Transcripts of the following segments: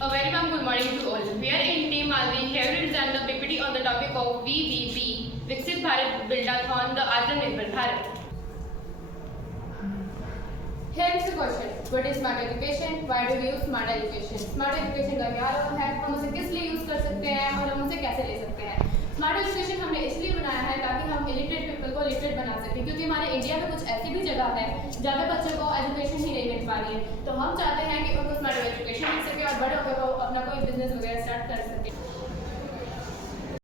A very warm good morning to all. We are in Team Malvi here to present the PPT on the topic of VBP, Viksit Bharat Buildathon, the Atmanirbhar Bharat. Here is the question: what is smart education? Why do we use smart education? Smart education का क्या role है? हम उसे किस लिए use कर सकते हैं और हम उसे कैसे ले सकते हैं? स्मार्ट एजुकेशन हमने इसलिए बनाया है ताकि हम इलिटरेट पीपल को लिटरेट बना सकें, क्योंकि हमारे इंडिया में कुछ ऐसी भी जगह है जहाँ पे बच्चों को एजुकेशन ही नहीं मिल पा रही है। तो हम चाहते हैं कि उनको स्मार्ट एजुकेशन मिल सके और बड़े होकर वो अपना कोई बिजनेस वगैरह स्टार्ट कर सके।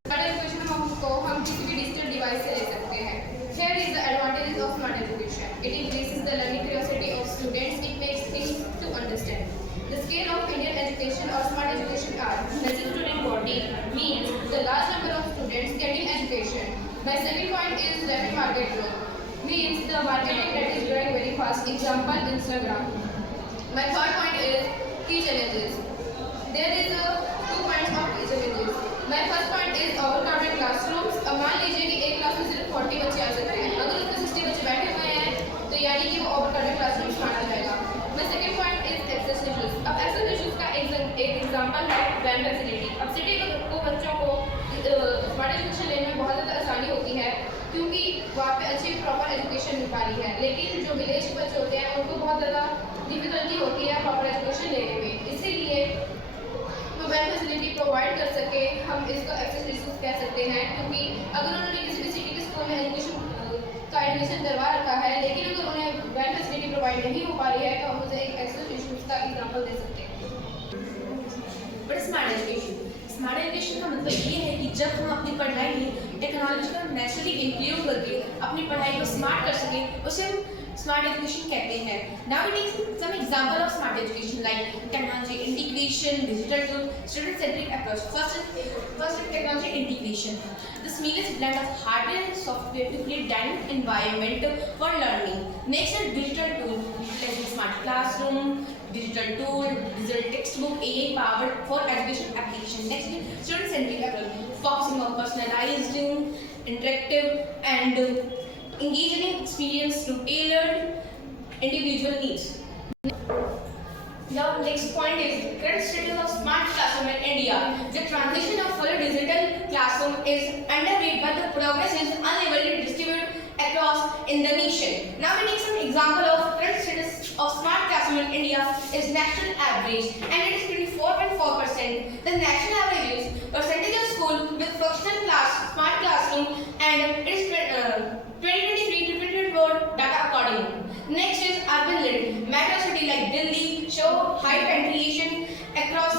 स्मार्ट एजुकेशन हम किसी भी डिजिटल डिवाइस से ले सकते हैं। Here is the advantages of smart education. It increases the learning curiosity of students. It makes things to understand. The scale of Indian education or smart education are: the student body means the large number of students getting education. My second point is rapid market growth, means the marketing that is growing very fast. Example, Instagram. My third point is key challenges. There is a 2 points of key challenges. My first point is overcrowded classrooms. अब मान लीजिए कि एक class में सिर्फ 40 बच्चे आ सकते हैं, अगर उसमें 60 बच्चे बैठे हुए हैं तो यानी कि वो ओवरक्राउडेड क्लासरूम्स माना जाएगा। My second point is access issues. अब access issues का एक एग्जांपल है वैन फैसिलिटी। अब सिटी को बच्चों को स्मार्ट एजुकेशन लेने में बहुत ज़्यादा आसानी होती है क्योंकि वहाँ पे अच्छी प्रॉपर एजुकेशन मिल पा रही है, लेकिन जो विलेज के बच्चे होते हैं उनको बहुत ज़्यादा डिफिकल्टी होती है प्रॉपर एजुकेशन लेने में। इसीलिए तो वैन फैसिलिटी प्रोवाइड कर सके हम इसको एक्सेस इश्यूज कह सकते हैं, क्योंकि अगर उन्होंने किसी भी सिटी के स्कूल में एजुकेशन का एडमिशन करवा रखा है लेकिन अगर उन्हें वैन फैसिलिटी प्रोवाइड नहीं हो पा रही है तो हम उसे एक एक्सेस इश्यूज का एग्जांपल दे सकते हैं। बट स्मार्ट एजुकेशन का मतलब ये है कि जब हम अपनी पढ़ाई में टेक्नोलॉजी का नेचुरली इंक्लूड करके अपनी पढ़ाई को स्मार्ट कर सके उसे हम स्मार्ट एजुकेशन कहते हैं। Now we take some example of smart education like technology integration, digital tool, student centric approach. First technology integration, the seamless blend of hardware and software to create dynamic environment for learning. Next is digital tool, utilizing smart classroom, digital tool, digital textbook, AI powered for education application. Next is student centric approach, focusing on personalized, interactive and engaging experience to tailored individual needs. Now next point is current status of smart classroom in India. The transition of full digital classroom is underway, but the progress is unevenly distributed across in the nation. Now we take some example of current status of smart classroom in India is national average and it is 24.4%. The national average is percentage of school with functional smart classroom and it is 2023 to 2024 data according. Next is urban lit. Metro city like Delhi show high penetration across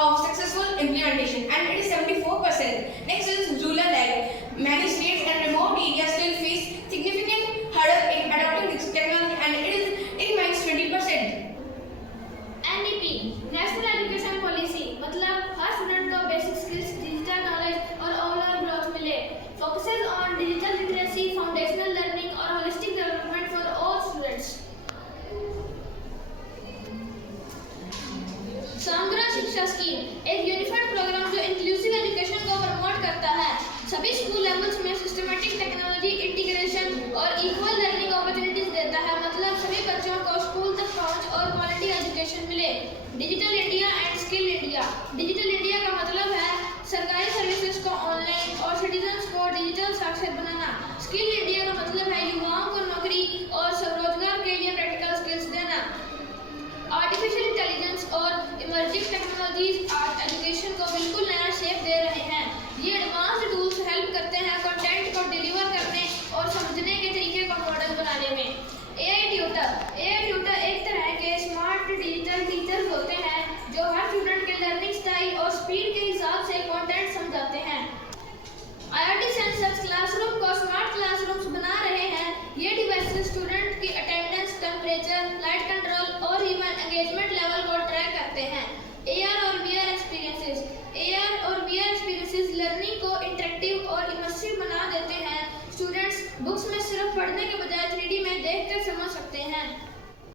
of successful implementation and it is 74%. Next is rural ag. Many states and remote areas still face significant hurdle in adopting this technology and it remains 20%. NEP national education policy मतलब हर student को basic skills, digital knowledge और overall growth मिले। Focuses on digital literacy, foundational learning और holistic development for all students. Samagra Shiksha scheme एक unified programme जो inclusive education को promote करता है। सभी स्कूल लेवल्स में सिस्टमैटिक टेक्नोलॉजी इंटीग्रेशन और इक्वल लर्निंग अपॉर्चुनिटीज देता है, मतलब सभी बच्चों को स्कूल तक पहुंच और क्वालिटी एजुकेशन मिले। Digital India and skill India digital